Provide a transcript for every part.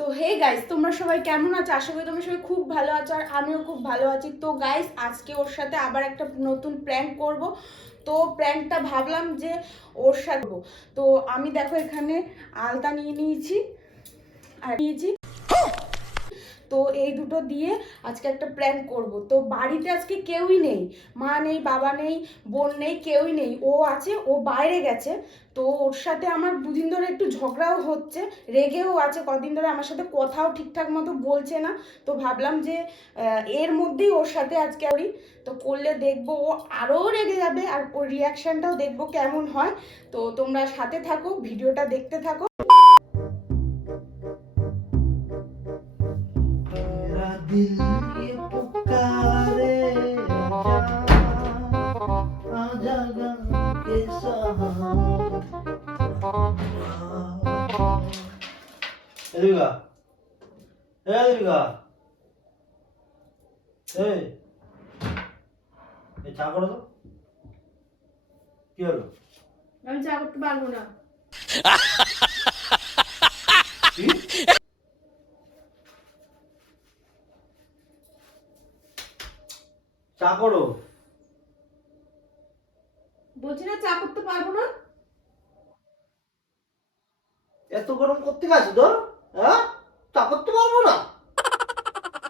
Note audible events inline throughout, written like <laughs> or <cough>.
তো hey guys তোমরা সবাই কেমন আছো? আশা করি তোমরা সবাই খুব ভালো আছো আর আমিও খুব ভালো আছি। তো গাইস আজকে ওর সাথে আবার একটা নতুন প্র্যাঙ্ক করব। তো প্র্যাঙ্কটা ভাবলাম যে ওর সাথে তো আমি দেখো এখানে আলতা নিয়ে নিয়েছি। আর নিয়েছি তো এই দুটো দিয়ে আজকে একটা প্র্যাঙ্ক করব। তো বাড়িতে আজকে কেউই নেই, মা নেই, বাবা নেই, বোন নেই, কেউই নেই। ও আছে, ও বাইরে গেছে। তো ওর সাথে আমার দুদিন ধরে একটু ঝগড়াও হচ্ছে, রেগেও আছে, কদিন ধরে আমার সাথে কথাও ঠিকঠাক মতো বলছে না। তো ভাবলাম যে এর মধ্যেই ওর সাথে আজকে করি। তো করলে দেখব ও আরও রেগে যাবে আর ওর রিয়াকশানটাও দেখব কেমন হয়। তো তোমরা সাথে থাকো, ভিডিওটা দেখতে থাকো। 밀리 꽃가래 아자가께서 애들이가. 애들이가. 에이. 자거라 কি হলো আমি চাকরতে চা করো। বলছি না চা করতে পারব না। এত গরম করতে গেছে তোর? হ্যাঁ? চা করতে পারব না?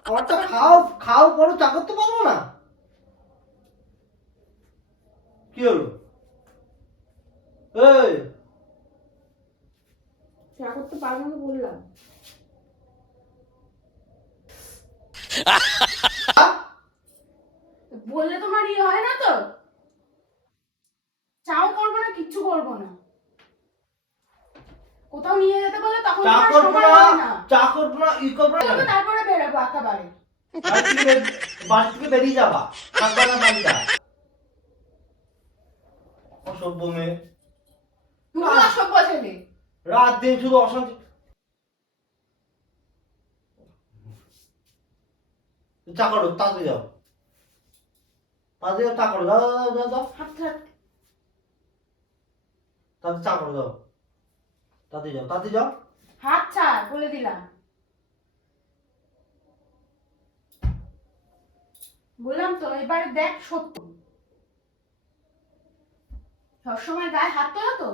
আমারটা খাও খাও পরে চা করতে পারব না? কি হলো? এই। চা করতে পারব না বললাম <laughs> বললে তোমার ইয়ে হয় না তো চাও করব না কিচ্ছু করব না কোথাও যেতে তখন চা তোমার করব সময় না। চা করব না ই করব না তারপরে বেরোবো বাড়ি থেকে বের- বাড়ি থেকে বেরিয়ে যাবা থাকবা না বাড়িটা। অসভ্য মেয়ে। তুমি অসভ্য ছেলে। রাত দিন শুধু অশান্তি। চা করো তাড়াতাড়ি যাও। তাড়াতাড়ি যাও চা করো যাও যাও যাও। যাও তাড়াতাড়ি চা করো যাও। তাড়াতাড়ি যাও তাড়াতাড়ি যাও। হাত ছাড় বলে দিলাম। বললাম তো এবারে দেখ সত্য। সবসময় গায়ে হাত তোলা তো?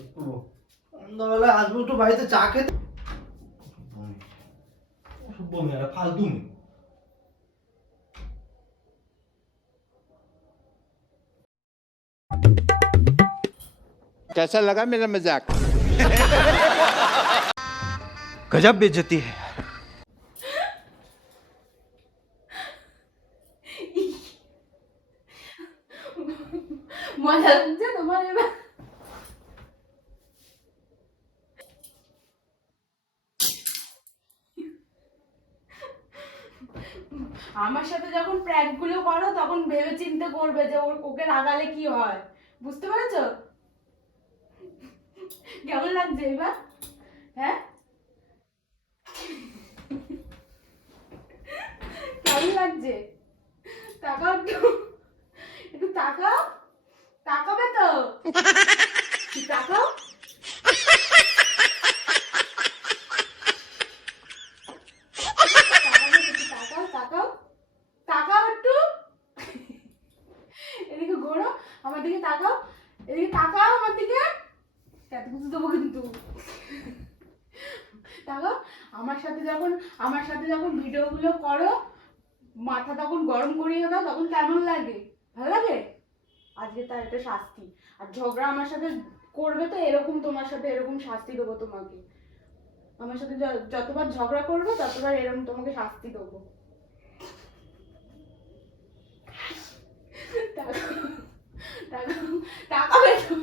একটু সন্ধ্যাবেলায় আসব একটু বাড়িতে চা খেতে ফালতু মেয়ে कैसा लगा मेरा मजाक गजब बेइज्जती है মজা লাগছে তোমার এবার আমার সাথে যখন প্র্যাঙ্ক গুলো করো তখন ভেবে চিন্তে করবে যে ওর ওকে লাগালে কি হয় বুঝতে পেরেছো কেমন লাগছে এবার? হ্যাঁ? কেমন লাগছে? তাকাও একটু। একটু তাকাও। তাকাবে তো তাকাও তাকাবে একটু তাকাও তাকাও তাকাও একটু এদিকে ঘোরো আমার দিকে তাকাও এদিকে তাকাও আমার দিকে কিন্তু। তাকাও আমার সাথে যখন, আমার সাথে যখন ভিডিওগুলো করো, মাথা তখন গরম করিয়ে দাও, তখন কেমন লাগে? ভালো লাগে? আজকে তার একটা শাস্তি। আর ঝগড়া আমার সাথে করবে তো, এরকম তোমার সাথে এরকম শাস্তি দেবো তোমাকে। আমার সাথে যতবার ঝগড়া করবে, ততবার এরকম তোমাকে শাস্তি দেবো। তাকাও তাকাবে তো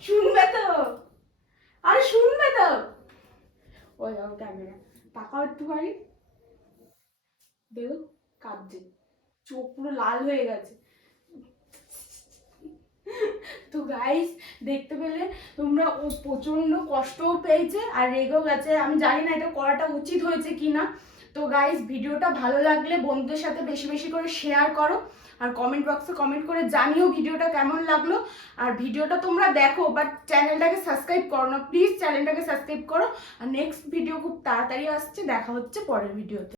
শুনবে তো আরে শুনবে তো। ওই ক্যামেরা কাঁদছে। চোখ পুরো লাল হয়ে গেছে। তো গাইস দেখতে পেলে তোমরা ও প্রচণ্ড কষ্টও পেয়েছে আর রেগেও গেছে। আমি জানি না এটা করাটা উচিত হয়েছে কি না তো গাইস ভিডিওটা ভালো লাগলে বন্ধুদের সাথে বেশি বেশি করে শেয়ার করো আর কমেন্ট বক্সে কমেন্ট করে জানিও ভিডিওটা কেমন লাগল। আর ভিডিওটা তোমরা দেখো বাট চ্যানেলটাকে সাবস্ক্রাইব করো না। প্লিজ চ্যানেলটাকে সাবস্ক্রাইব করো। আর নেক্সট ভিডিও খুব তাড়াতাড়ি আসছে, দেখা হচ্ছে পরের ভিডিওতে